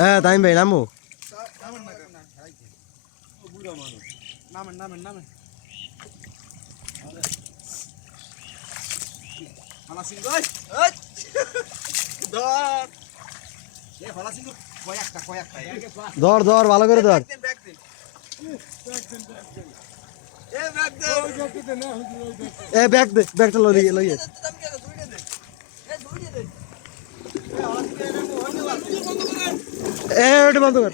হ্যাঁ তাইম ভাই নামো নামেন ভালা সিং গই ধর এ ভালা সিং কয়েকটা ধর ধর ভালো করে ধর এ ব্যাগ দে ব্যাগটা লইয়ে এ ওটা বন্ধ কর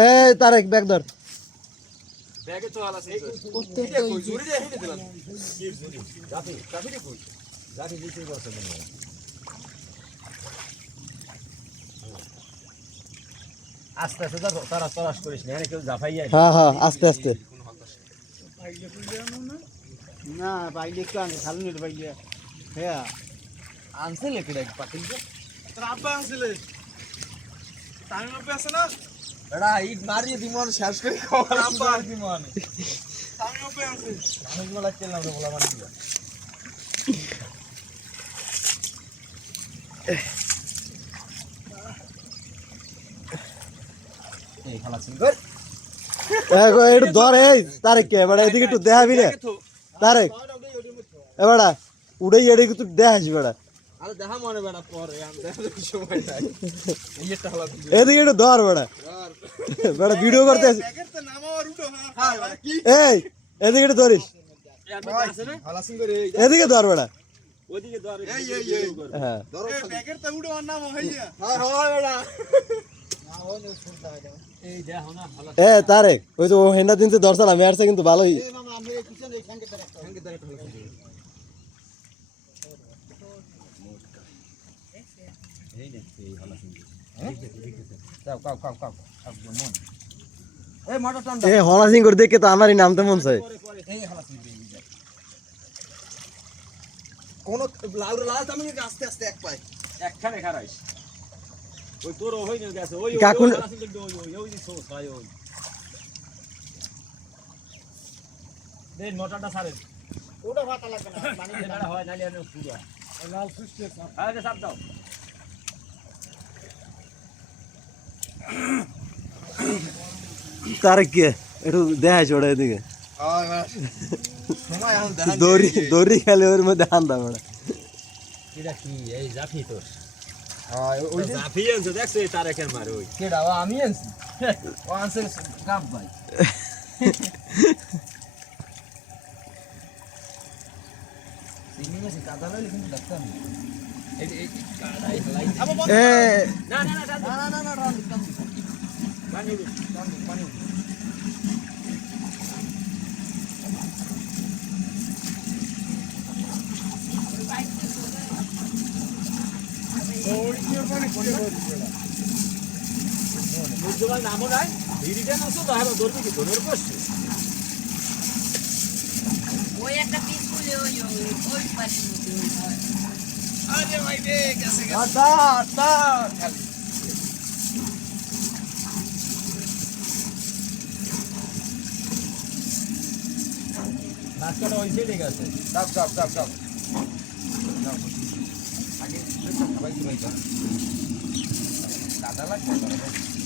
এ তারেক ব্যাগ ধর ব্যাগে তো হালা সিং করতে কই জুরি দে হেনে দিলাম কি জুরি জাফি রে কই জাফি দিতে বসে মনে আস্তে আস্তে ধর তারাস করিস না কেউ জাফাই যায় হ্যাঁ আস্তে আস্তে না বাইলে একটু আনছে খালি নেট বাইলে হ্যাঁ আনছে লেকেডা পাতিল তোর আব্বা আনছিলে টাইম আব্বা আছে না এডা ইট মারিয়ে দিমন শেষ করে খাওয়ার আব্বা দিমন টাইম আব্বা আনছে আমি বলা চললাম রে বলা মানে দিলা এই খালা সিং গর একটু ধর এই তারেক কে বেড়া এদিকে একটু দেখাবি না তারেক এবাড়া উড়ে এদিকে তুই দেখাস বেড়া আরে দেখা মনে বেড়া পরে আমি দেখার সময় নাই এইটা হলো এদিকে একটু ধর বেড়া বেড়া ভিডিও করতে আছিস ব্যাগের তো নাম আর উঠো হ্যাঁ কি এই এদিকে একটু ধরিস খালা সিং গর এদিকে ধর বেড়া ওদিকে ধর এই হ্যাঁ ধরো ব্যাগের তো উঠো আর নাম হইয়া হ্যাঁ বেড়া এই দেখো না ভালো এ তারেক ওই যে ও হেন্ডা দিনতে দর্শন আমি আসছে কিন্তু ভালোই এই মামা আমি এই পিছনে এই খাঙ্গে তারে ভালো এই নে এই ভালো সিঙ্গি যাও কাও মন এই মোটর টান এ হলা সিং করে দেখে তো আমারই নামতে মন চাই এই হালা সিঙ্গি কোন লাল তুমি আস্তে আস্তে এক পায় একখানে খারাইস ওই তোর হই না গেছে ওই কাকুন ওই সো ভাই ওই দেন মোটরটা ছাড়েন ওটা ফাটা লাগবে না পানি দেনা হয় নালি আর পুরো লাল সুইচে সাপ আরে সাপ দাও তারেক কে একটু দেখাস ওটা এদিকে সময় এখন দেখা দড়ি খেলে ওর মধ্যে আন্দা বেড়া এটা কি এই জাফি তোর ওই জাফি আনছে দেখছো এই তারেকের মার ওই কেডা ও আমি আনছি ও আনছে গাব ভাই সিনেমা সে কাদা লইলে কিন্তু দেখতাম এই কাদা এই লাইট এ না পানি মুজবাল নামও নাই ভিডিটা নসো তাহলে দরবি কি দনের কষ্ট ওই একটা পিস খুলে ওই পানি আরে ভাই রে গেছে তা খালি নাচটা হইছে ঠিক আছে চাপ আগে ভাই দাদা লাগবে